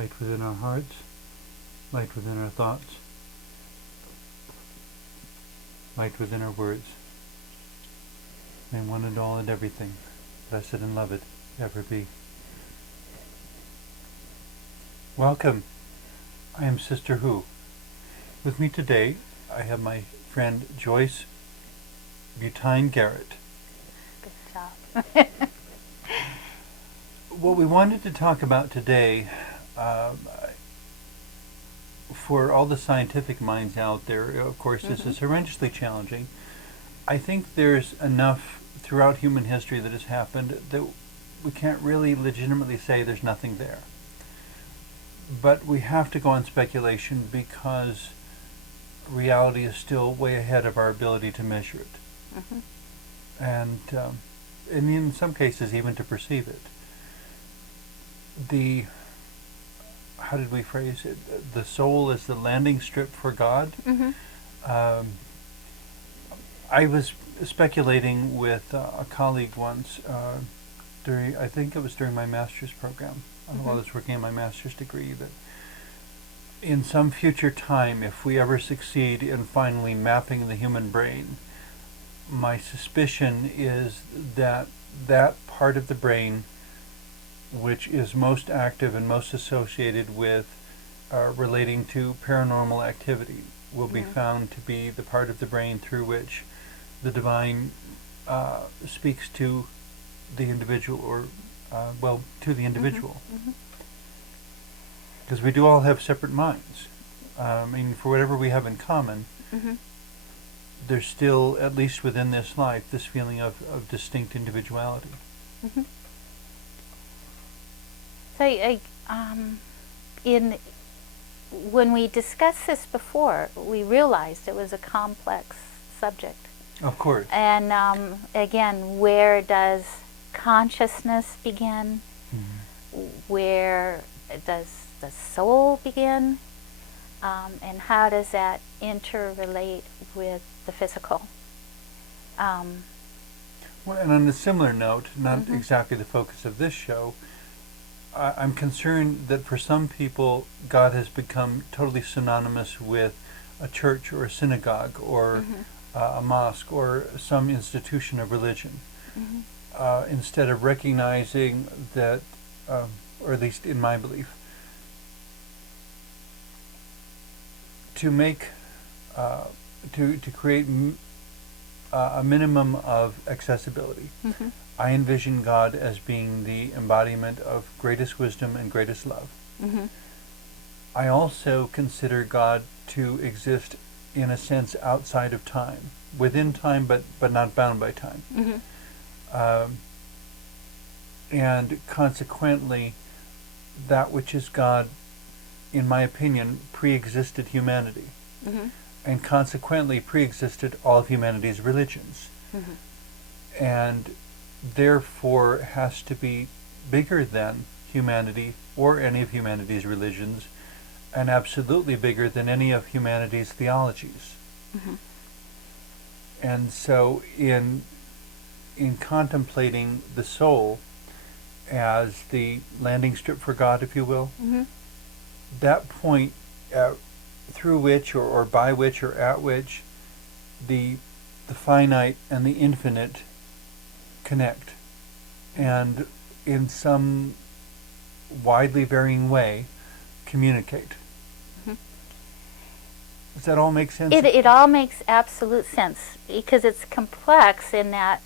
light within our hearts, light within our thoughts, light within our words. May one and all and everything, blessed and loved, ever be. Welcome. I am Sister Who. With me today, I have my friend Joyce Buteyn-Garrett. Good job. What we wanted to talk about today, for all the scientific minds out there, of course, this is horrendously challenging. I think there's enough throughout human history that has happened that we can't really legitimately say there's nothing there. But we have to go on speculation because reality is still way ahead of our ability to measure it. And in some cases even to perceive it. How did we phrase it? The soul is the landing strip for God. I was speculating with a colleague once I think it was during my master's program, while I was working on my master's degree, that in some future time, if we ever succeed in finally mapping the human brain, my suspicion is that that part of the brain which is most active and most associated with relating to paranormal activity will be found to be the part of the brain through which the divine speaks to the individual, or to the individual. Because we do all have separate minds. For whatever we have in common, there's still, at least within this life, this feeling of distinct individuality. So, when we discussed this before, we realized it was a complex subject. Of course. And again, where does consciousness begin? Where does the soul begin? And how does that interrelate with the physical? Well, and on a similar note, not exactly the focus of this show, I'm concerned that for some people, God has become totally synonymous with a church or a synagogue or a mosque or some institution of religion, instead of recognizing that, or at least in my belief, to make, to create a minimum of accessibility. I envision God as being the embodiment of greatest wisdom and greatest love. I also consider God to exist in a sense outside of time, within time but not bound by time. And consequently, that which is God, in my opinion, pre-existed humanity, and consequently pre-existed all of humanity's religions, and therefore has to be bigger than humanity or any of humanity's religions, and absolutely bigger than any of humanity's theologies. And so in contemplating the soul as the landing strip for God, if you will, that point through which or by which or at which the finite and the infinite connect, and in some widely varying way communicate. Does that all make sense? It all makes absolute sense, because it's complex in that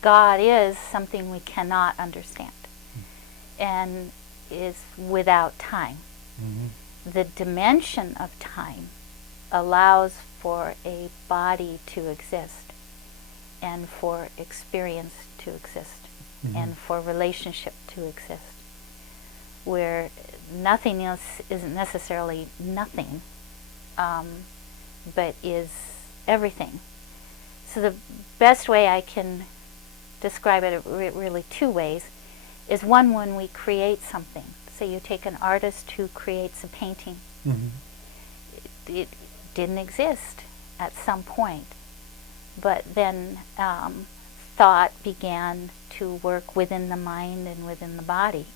God is something we cannot understand and is without time. The dimension of time allows for a body to exist, and for experience to exist, and for relationship to exist, where nothing else isn't necessarily nothing, but is everything. So the best way I can describe it, really two ways, is one, when we create something. Say you take an artist who creates a painting. It didn't exist at some point, but then thought began to work within the mind and within the body.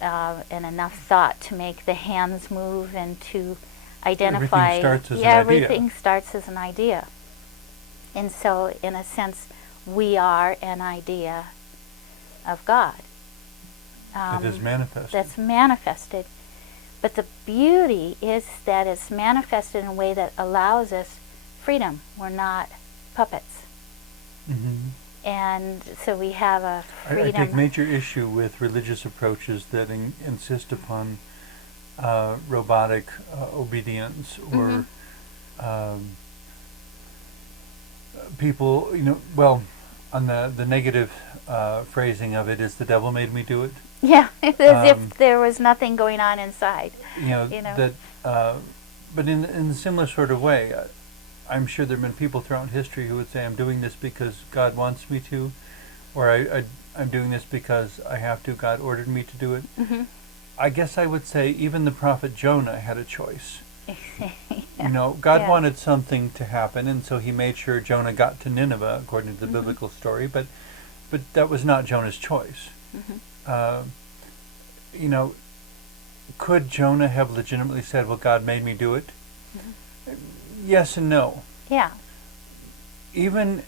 and enough thought to make the hands move and to identify. Everything starts as an everything idea. starts as an idea. And so, in a sense, we are an idea of God. It is manifested. That's manifested. But the beauty is that it's manifested in a way that allows us freedom. We're not puppets. Mm-hmm. And so we have a I freedom. take major issue with religious approaches that insist upon robotic obedience or people, well, on the negative phrasing of it is the devil made me do it. Yeah, as if there was nothing going on inside. That, but in a similar sort of way, I'm sure there have been people throughout history who would say, I'm doing this because God wants me to, or I'm doing this because I have to, God ordered me to do it. Mm-hmm. I guess I would say even the prophet Jonah had a choice. Yeah. God wanted something to happen, and so he made sure Jonah got to Nineveh, according to the biblical story, but that was not Jonah's choice. Mm-hmm. Could Jonah have legitimately said, well, God made me do it? Mm-hmm. Yes and no. Yeah. Even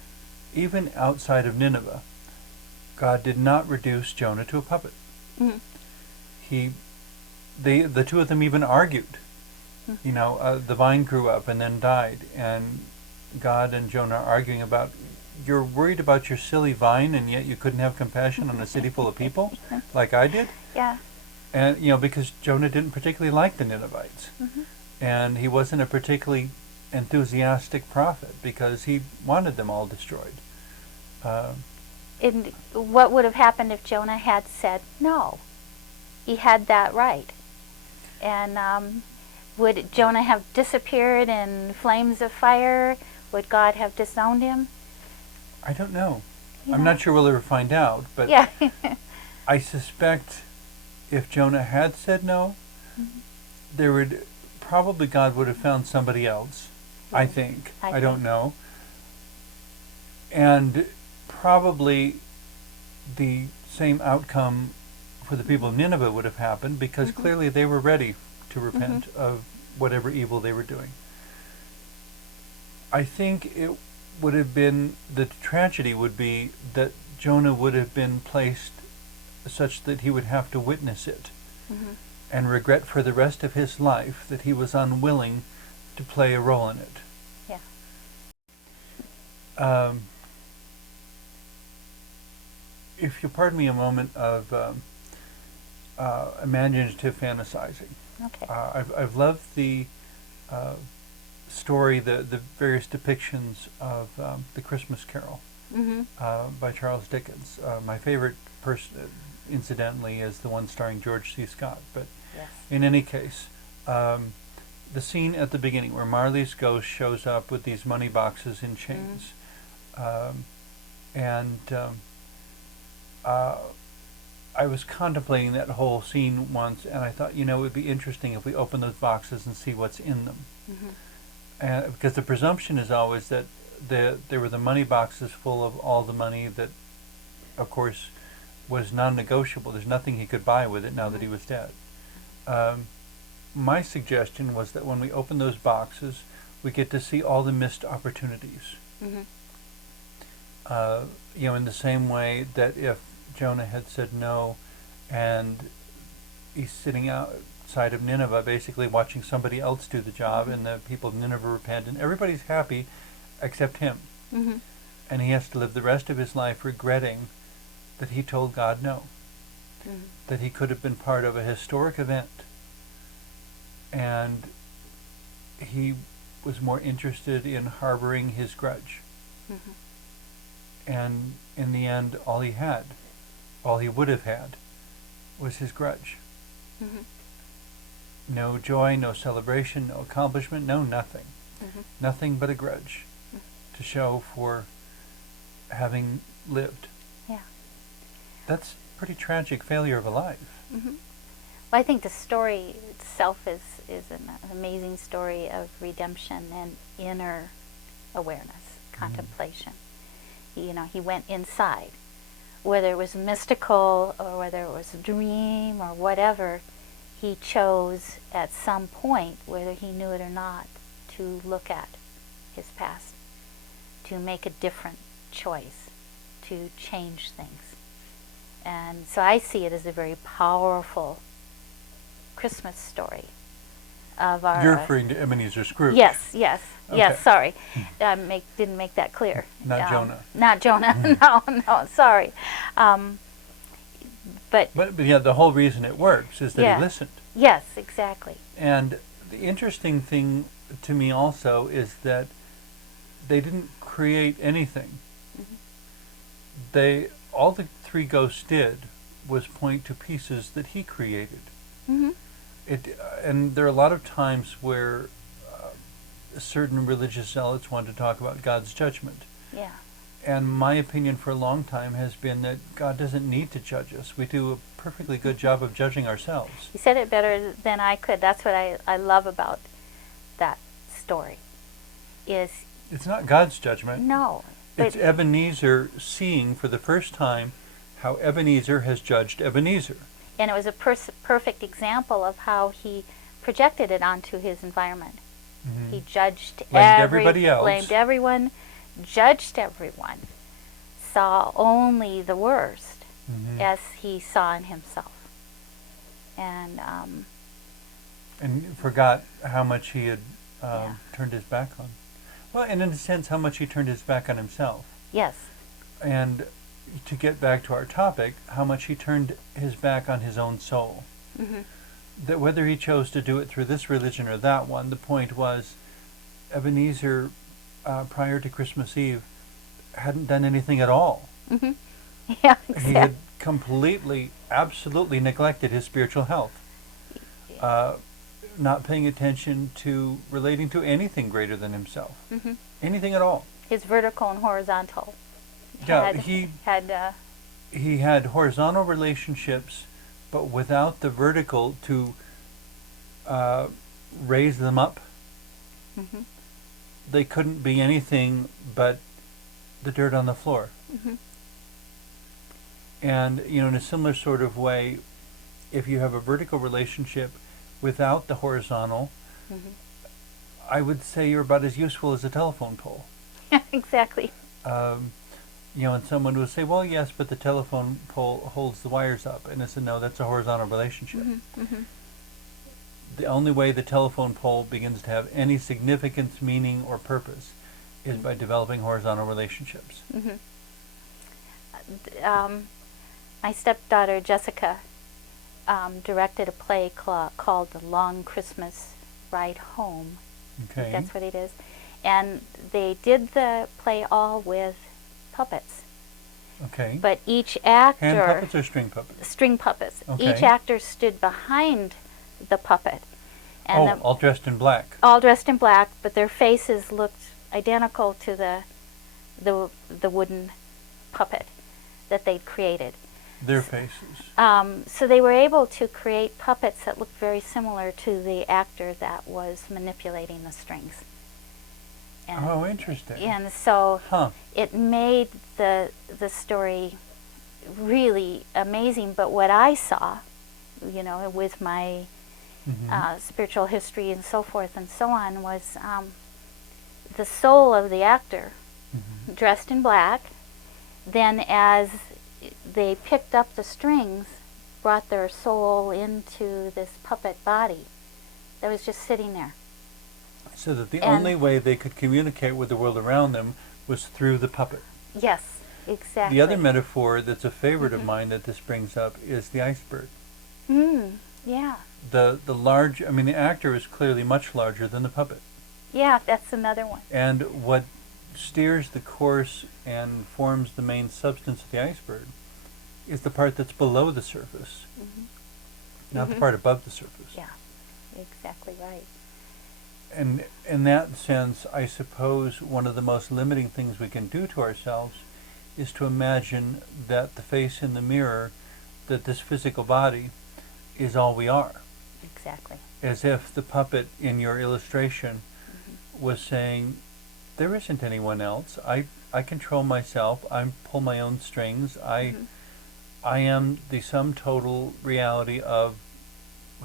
outside of Nineveh, God did not reduce Jonah to a puppet. Mm-hmm. The two of them even argued. Mm-hmm. The vine grew up and then died, and God and Jonah are arguing about, you're worried about your silly vine, and yet you couldn't have compassion on a city full of people, like I did? Yeah. And, because Jonah didn't particularly like the Ninevites. Mm-hmm. And he wasn't a particularly enthusiastic prophet because he wanted them all destroyed. And what would have happened if Jonah had said no? He had that right. And would Jonah have disappeared in flames of fire? Would God have disowned him? I don't know. I'm not sure we'll ever find out, but yeah. I suspect if Jonah had said no, there would probably God would have found somebody else. I think. I don't know. And probably the same outcome for the people of Nineveh would have happened because clearly they were ready to repent of whatever evil they were doing. I think it would have been, the tragedy would be that Jonah would have been placed such that he would have to witness it and regret for the rest of his life that he was unwilling to play a role in it. Yeah. If you'll pardon me a moment of imaginative fantasizing. Okay. I've loved the story, the various depictions of the Christmas Carol by Charles Dickens. My favorite person, incidentally, is the one starring George C. Scott. But in any case, the scene at the beginning where Marley's ghost shows up with these money boxes in chains, I was contemplating that whole scene once, and I thought, it would be interesting if we open those boxes and see what's in them. Because the presumption is always that there were the money boxes full of all the money that, of course, was non-negotiable. There's nothing he could buy with it now that he was dead. My suggestion was that when we open those boxes, we get to see all the missed opportunities. In the same way that if Jonah had said no, and he's sitting outside of Nineveh basically watching somebody else do the job, and the people of Nineveh repent, and everybody's happy except him. And he has to live the rest of his life regretting that he told God no. That he could have been part of a historic event, and he was more interested in harboring his grudge. And in the end, all he would have had, was his grudge. No joy, no celebration, no accomplishment, no nothing. Nothing but a grudge to show for having lived. Yeah. That's pretty tragic failure of a life. Well, I think the story itself is an amazing story of redemption and inner awareness, contemplation. He went inside whether it was mystical or whether it was a dream or whatever, he chose at some point, whether he knew it or not, to look at his past, to make a different choice, to change things. And so I see it as a very powerful Christmas story of our... You're referring to Ebenezer Scrooge. Yes, yes, Okay. yes, sorry. Didn't make that clear. Not Jonah. Not Jonah, no, sorry. But yeah, the whole reason it works is that Yeah. he listened. yes, exactly. And the interesting thing to me also is that they didn't create anything. Mm-hmm. All the three ghosts did was point to pieces that he created. Mm-hmm. And there are a lot of times where certain religious zealots want to talk about God's judgment. Yeah. And my opinion for a long time has been that God doesn't need to judge us. We do a perfectly good job of judging ourselves. You said it better than I could. That's what I love about that story. Is It's not God's judgment. no, It's but Ebenezer seeing for the first time how Ebenezer has judged Ebenezer. and it was a perfect example of how he projected it onto his environment. Mhm. He judged Blamed everybody else. blamed everyone, judged everyone, saw only the worst Mhm. as he saw in himself. And And forgot how much he had Yeah. turned his back on. Well, and in a sense, how much he turned his back on himself. yes, And to get back to our topic, how much he turned his back on his own soul. hmm That whether he chose to do it through this religion or that one, the point was Ebenezer, prior to Christmas Eve, hadn't done anything at all. hmm yeah, He exactly. had completely, absolutely neglected his spiritual health. Not paying attention to relating to anything greater than himself. hmm Anything at all. His vertical and horizontal. Yeah, had he had horizontal relationships, but without the vertical to raise them up. hmm They couldn't be anything but the dirt on the floor. hmm And, in a similar sort of way, if you have a vertical relationship without the horizontal, hmm I would say you're about as useful as a telephone pole. yeah, exactly. And someone would say, well, yes, but the telephone pole holds the wires up. And I said, no, that's a horizontal relationship. hmm hmm The only way the telephone pole begins to have any significance, meaning, or purpose is by developing horizontal relationships. hmm My stepdaughter Jessica directed a play called The Long Christmas Ride Home. I think Okay. that's what it is. And they did the play all with puppets. Okay. But each Hand actor, puppets or string puppets? string puppets, each Okay. actor stood behind the puppet. And All dressed in black. all dressed in black, but their faces looked identical to the wooden puppet that they'd created. Their faces. So they were able to create puppets that looked very similar to the actor that was manipulating the strings. And, Oh, interesting. and so Huh. it made the story really amazing. But what I saw, with my Mhm. spiritual history and so forth and so on, was the soul of the actor Mhm. dressed in black. Then as they picked up the strings, brought their soul into this puppet body that was just sitting there. So that the And- only way they could communicate with the world around them was through the puppet. Yes, exactly. The other metaphor that's a favorite of Mhm. mine that this brings up is the iceberg. Yeah. The actor is clearly much larger than the puppet. Yeah, that's another one. And what steers the course and forms the main substance of the iceberg is the part that's below the surface, not the Mhm. part above the surface. Yeah, exactly right. And in that sense, I suppose one of the most limiting things we can do to ourselves is to imagine that the face in the mirror, that this physical body, is all we are. Exactly. As if the puppet in your illustration was saying, there isn't anyone else. I control myself. I pull my own strings. Mhm. I am the sum total reality of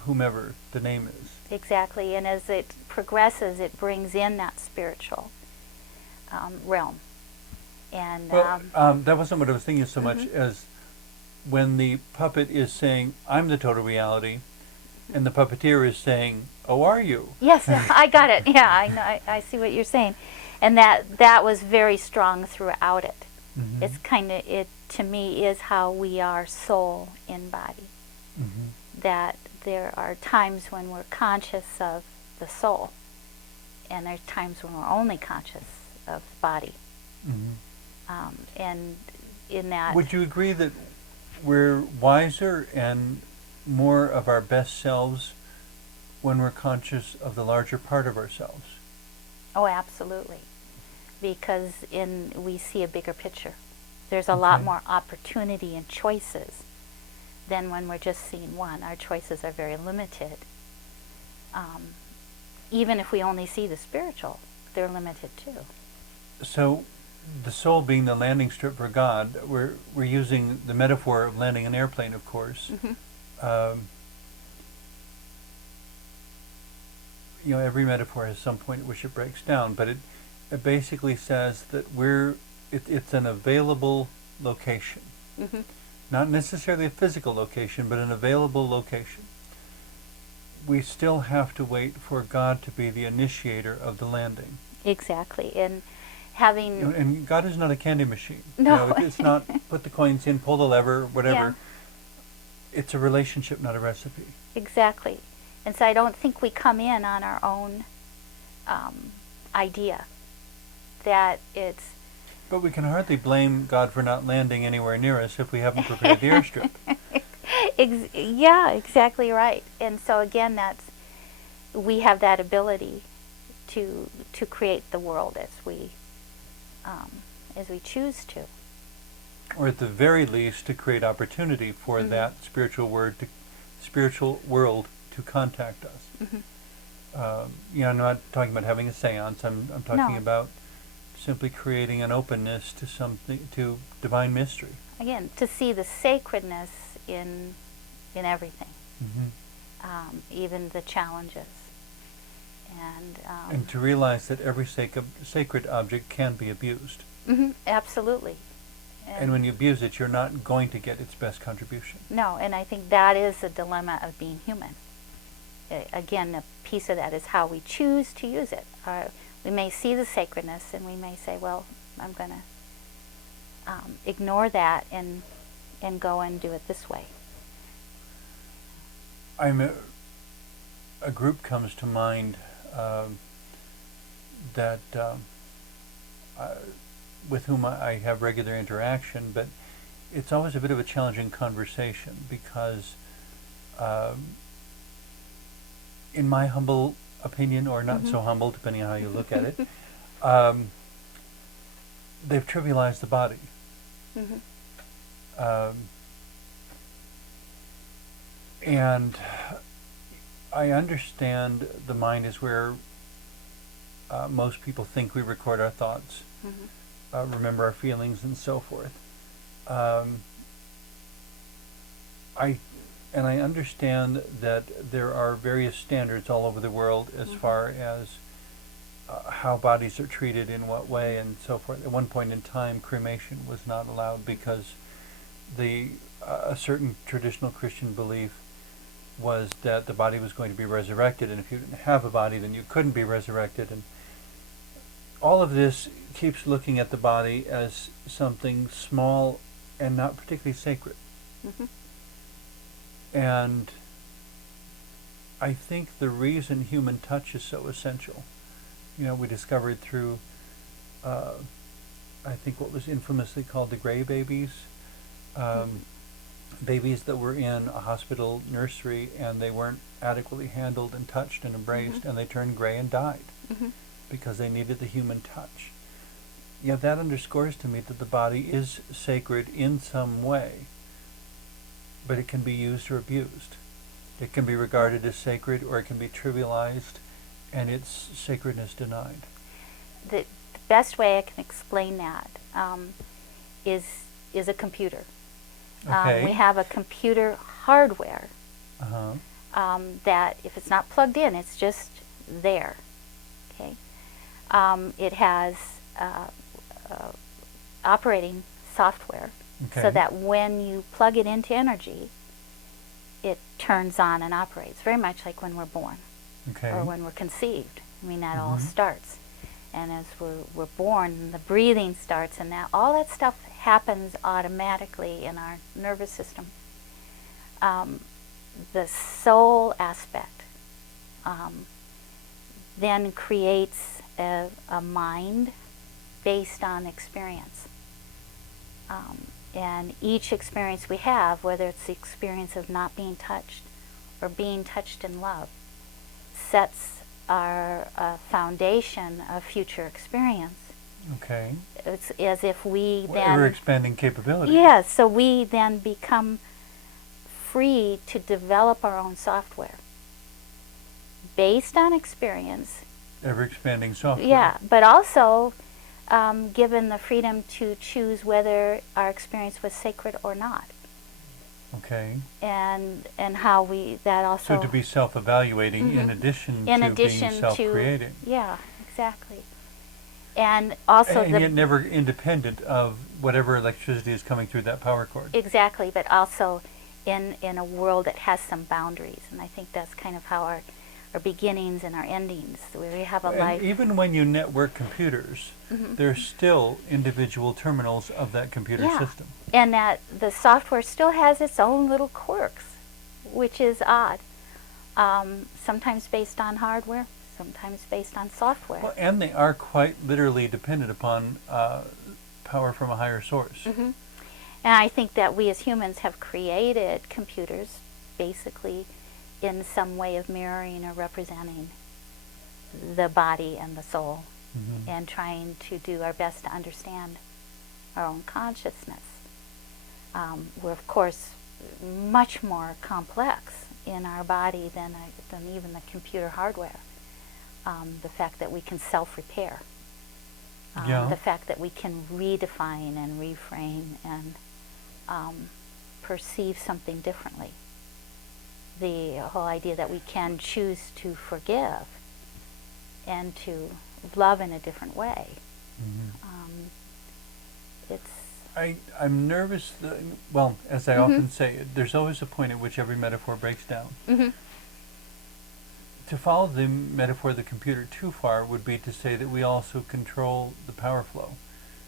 whomever the name is. Exactly, and as it progresses, it brings in that spiritual realm. And Well, that wasn't what I was thinking so much mhm. as when the puppet is saying, I'm the total reality, and the puppeteer is saying, oh, are you? Yes, I got it. Yeah, I know. I see what you're saying, and that was very strong throughout it. Mm-hmm. It's kind of it to me is how we are soul in body. Mm-hmm. That there are times when we're conscious of the soul, and there's times when we're only conscious of the body. Mm-hmm. And in that, Would you agree that we're wiser and more of our best selves when we're conscious of the larger part of ourselves? oh, absolutely, because we see a bigger picture. There's a lot more opportunity and choices than when we're just seeing one. Our choices are very limited. Even if we only see the spiritual, they're limited too. So, the soul being the landing strip for God, we're using the metaphor of landing an airplane, of course. Mm-hmm. Every metaphor has some point at which it breaks down, but it basically says that it's an available location. Mm-hmm. Not necessarily a physical location, but an available location. We still have to wait for God to be the initiator of the landing. Exactly, and having And God is not a candy machine. no, It's not put the coins in, pull the lever, whatever. Yeah. It's a relationship, not a recipe. Exactly, and so I don't think we come in on our own idea that it's. But we can hardly blame God for not landing anywhere near us if we haven't prepared the airstrip. Yeah, exactly right. And so again, we have that ability to create the world as we choose to. Or at the very least, to create opportunity for Mm-hmm. that spiritual world to contact us. Mm-hmm. I'm not talking about having a seance. I'm talking No. about simply creating an openness to something, to divine mystery. Again, to see the sacredness in everything, Mm-hmm. even the challenges, And to realize that every sacred object can be abused. mm-hmm, absolutely. And when you abuse it, you're not going to get its best contribution. No, and I think that is the dilemma of being human. Again, a piece of that is how we choose to use it. We may see the sacredness, and we may say, "Well, I'm going to ignore that and go and do it this way." A group comes to mind that with whom I have regular interaction, but it's always a bit of a challenging conversation because, in my humble opinion, or not Mm-hmm. so humble, depending on how you look at it, they've trivialized the body. Mm-hmm. And I understand the mind is where most people think we record our thoughts, Mm-hmm. Remember our feelings, and so forth. I understand that there are various standards all over the world as Mm-hmm. far as how bodies are treated in what way and so forth. At one point in time, cremation was not allowed because a certain traditional Christian belief was that the body was going to be resurrected, and if you didn't have a body, then you couldn't be resurrected. And all of this keeps looking at the body as something small and not particularly sacred. Mm-hmm. And I think the reason human touch is so essential, we discovered through, I think what was infamously called the gray babies, babies that were in a hospital nursery and they weren't adequately handled and touched and embraced, Mm-hmm. and they turned gray and died Mm-hmm. because they needed the human touch. Yet that underscores to me that the body is sacred in some way, but it can be used or abused. It can be regarded as sacred, or it can be trivialized and its sacredness denied. The best way I can explain that is a computer. Okay. We have a computer hardware Uh-huh. that if it's not plugged in, it's just there. Okay. It has operating software Okay. so that when you plug it into energy, it turns on and operates, very much like when we're born Okay. or when we're conceived. I mean, that all Mhm. starts. And as we're born, the breathing starts, and that all that stuff happens automatically in our nervous system. The soul aspect then creates a mind based on experience. And each experience we have, whether it's the experience of not being touched or being touched in love, sets our foundation of future experience. Okay. It's as if we Ever then... expanding capabilities. Yeah, so we then become free to develop our own software based on experience. Ever expanding software. Yeah, but also given the freedom to choose whether our experience was sacred or not. Okay. And how we, that also... So to be self-evaluating in addition to being self-creating. Yeah, exactly. And also and yet never independent of whatever electricity is coming through that power cord. Exactly, but also in a world that has some boundaries. And I think that's kind of how our beginnings and our endings, where we have a life... Even when you network computers, there's still individual terminals of that computer system. And that the software still has its own little quirks, which is odd. Sometimes based on hardware, sometimes based on software. Well, and they are quite literally dependent upon power from a higher source. And I think that we as humans have created computers basically in some way of mirroring or representing the body and the soul, and trying to do our best to understand our own consciousness. We're of course much more complex in our body than even the computer hardware. The fact that we can self-repair, the fact that we can redefine and reframe and perceive something differently. The whole idea that we can choose to forgive and to love in a different way. I'm nervous, well, as I often say, there's always a point at which every metaphor breaks down. To follow the metaphor of the computer too far would be to say that we also control the power flow,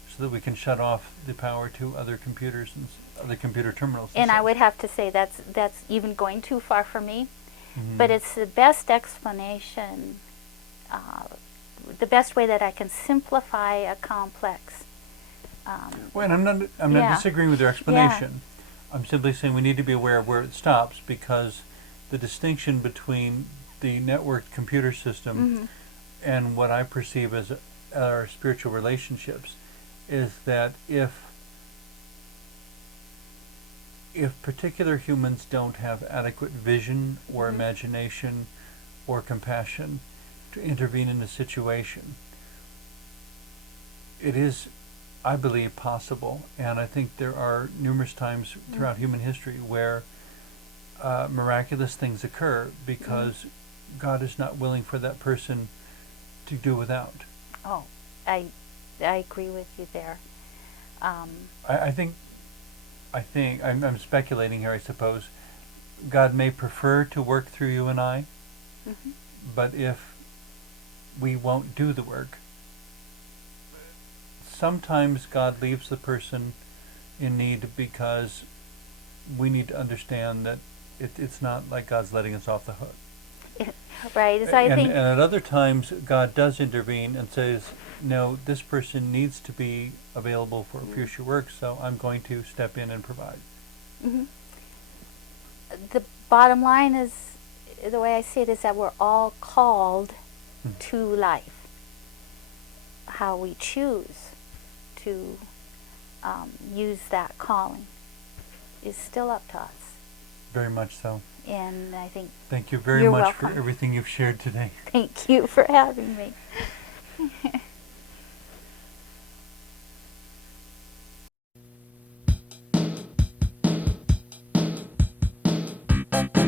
so that we can shut off the power to other computers and other computer terminals. And I would have to say that's even going too far for me, but it's the best explanation, the best way that I can simplify a complex. Well, and I'm not disagreeing with your explanation. I'm simply saying we need to be aware of where it stops, because the distinction between the networked computer system and what I perceive as our spiritual relationships is that if particular humans don't have adequate vision or imagination or compassion to intervene in a situation, it is, I believe, possible, and I think there are numerous times throughout human history where miraculous things occur because God is not willing for that person to do without. Oh, I agree with you there. I think I'm speculating here, I suppose. God may prefer to work through you and I, but if we won't do the work, sometimes God leaves the person in need because we need to understand that it's not like God's letting us off the hook. Right, as I think... And at other times, God does intervene and says, no, this person needs to be available for future work, so I'm going to step in and provide. The bottom line is, the way I see it, is that we're all called to life. How we choose to use that calling is still up to us. Very much so. And I think... Thank you very much for everything you've shared today. Thank you for having me. you.